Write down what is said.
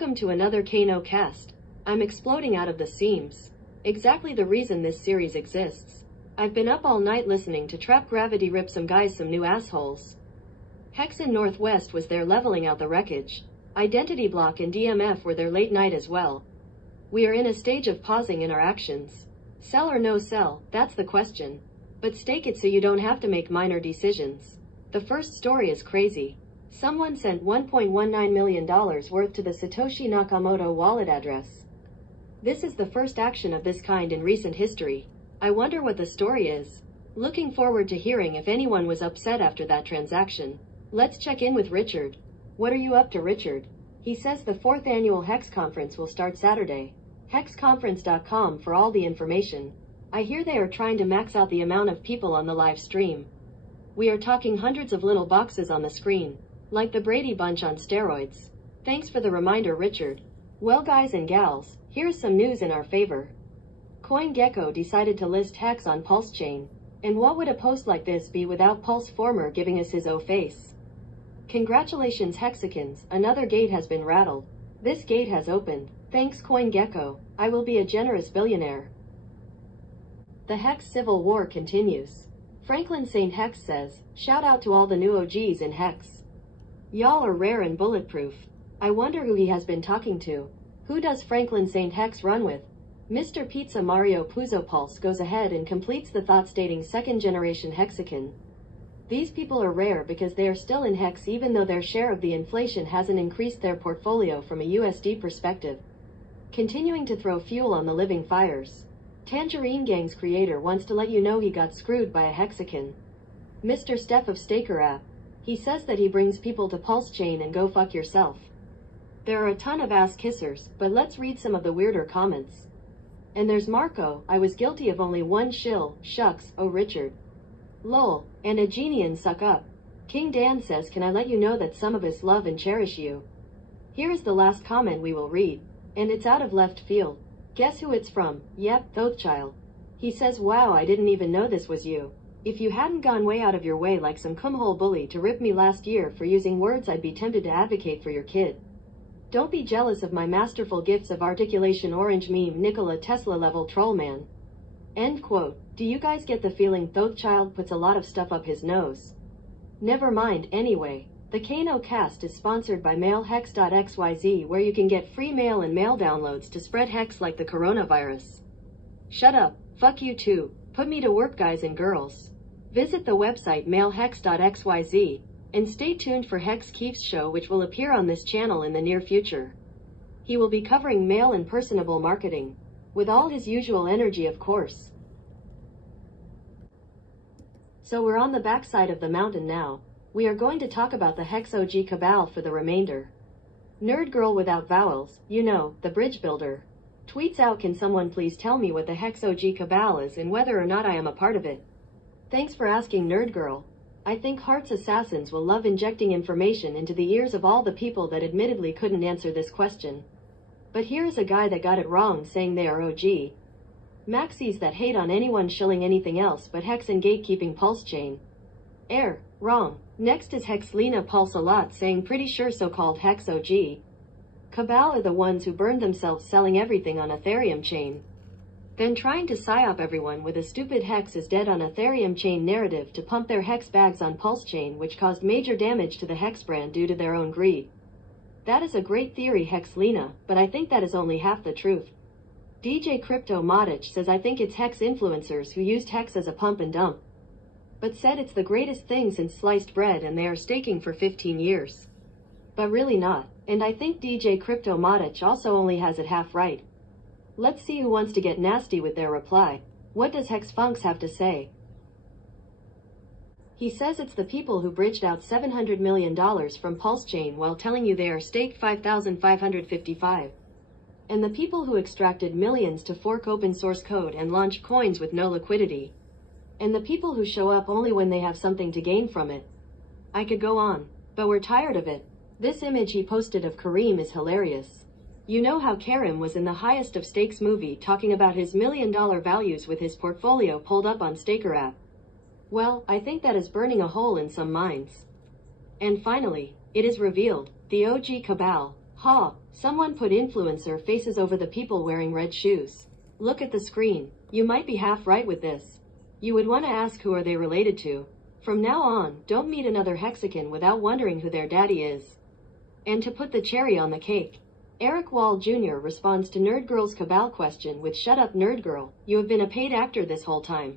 Welcome to another Kano cast. I'm exploding out of the seams. Exactly the reason this series exists. I've been up all night listening to Trap Gravity rip some guys some new assholes. Hex in Northwest was there leveling out the wreckage. Identity Block and DMF were there late night as well. We are in a stage of pausing in our actions. Sell or no sell, that's the question. But stake it so you don't have to make minor decisions. The first story is crazy. Someone sent $1.19 million worth to the Satoshi Nakamoto wallet address. This is the first action of this kind in recent history. I wonder what the story is. Looking forward to hearing if anyone was upset after that transaction. Let's check in with Richard. What are you up to, Richard? He says the 4th annual Hex conference will start Saturday. Hexconference.com for all the information. I hear they are trying to max out the amount of people on the live stream. We are talking hundreds of little boxes on the screen. Like the Brady Bunch on steroids. Thanks for the reminder, Richard. Well, guys and gals, here's some news in our favor. CoinGecko decided to list Hex on Pulsechain. And what would a post like this be without Pulseformer giving us his face? Congratulations, Hexicans, another gate has been rattled. This gate has opened. Thanks, CoinGecko. I will be a generous billionaire. The Hex Civil War continues. Franklin St. Hex says, shout out to all the new OGs in Hex. Y'all are rare and bulletproof. I wonder who he has been talking to. Who does Franklin St. Hex run with? Mr. Pizza Mario Puzo Pulse goes ahead and completes the thought stating second generation Hexican. These people are rare because they are still in Hex even though their share of the inflation hasn't increased their portfolio from a USD perspective. Continuing to throw fuel on the living fires. Tangerine Gang's creator wants to let you know he got screwed by a Hexican. Mr. Steph of Staker app. He says that he brings people to Pulsechain and go fuck yourself. There are a ton of ass kissers, but let's read some of the weirder comments. And there's Marco, I was guilty of only one shill, shucks, oh Richard. Lol, and a genie and suck up. King Dan says can I let you know that some of us love and cherish you. Here is the last comment we will read. And it's out of left field. Guess who it's from? Yep, Thothchild. He says wow I didn't even know this was you. If you hadn't gone way out of your way like some cumhole bully to rip me last year for using words I'd be tempted to advocate for your kid. Don't be jealous of my masterful gifts of articulation orange meme Nikola Tesla level troll man. End quote. Do you guys get the feeling Thothchild puts a lot of stuff up his nose? Never mind anyway. The Kano cast is sponsored by MailHex.xyz where you can get free mail and mail downloads to spread Hex like the coronavirus. Shut up, fuck you too, put me to work guys and girls. Visit the website mailhex.xyz, and stay tuned for Hex Keef's show which will appear on this channel in the near future. He will be covering mail and personable marketing. With all his usual energy of course. So we're on the backside of the mountain now. We are going to talk about the Hex OG Cabal for the remainder. Nerd Girl without vowels, you know, the bridge builder. Tweets out can someone please tell me what the Hex OG Cabal is and whether or not I am a part of it. Thanks for asking, Nerd Girl. I think Heart's assassins will love injecting information into the ears of all the people that admittedly couldn't answer this question. But here is a guy that got it wrong saying they are OG. Maxis that hate on anyone shilling anything else but Hex and gatekeeping Pulsechain. Wrong. Next is Hexlina Pulse a lot saying pretty sure so-called Hex OG. Cabal are the ones who burned themselves selling everything on Ethereum chain. Then trying to psyop everyone with a stupid Hex is dead on Ethereum chain narrative to pump their Hex bags on Pulsechain which caused major damage to the Hex brand due to their own greed. That is a great theory, Hexlina, but I think that is only half the truth. DJ Crypto Modich says I think it's Hex influencers who used Hex as a pump and dump. But said it's the greatest thing since sliced bread and they are staking for 15 years. But really not, and I think DJ Crypto Modich also only has it half right. Let's see who wants to get nasty with their reply. What does Hex Funks have to say? He says it's the people who bridged out $700 million from Pulsechain while telling you they are staked 5,555. And the people who extracted millions to fork open source code and launch coins with no liquidity. And the people who show up only when they have something to gain from it. I could go on, but we're tired of it. This image he posted of Kareem is hilarious. You know how Karim was in the highest of stakes movie talking about his $1 million values with his portfolio pulled up on Staker app. Well, I think that is burning a hole in some minds. And finally, it is revealed, the OG Cabal, Ha, someone put influencer faces over the people wearing red shoes. Look at the screen. You might be half right with this. You would want to ask who are they related to. From now on, don't meet another Mexican without wondering who their daddy is. And to put the cherry on the cake, Eric Wall Jr. responds to Nerd Girl's cabal question with "Shut up, Nerd Girl, you have been a paid actor this whole time."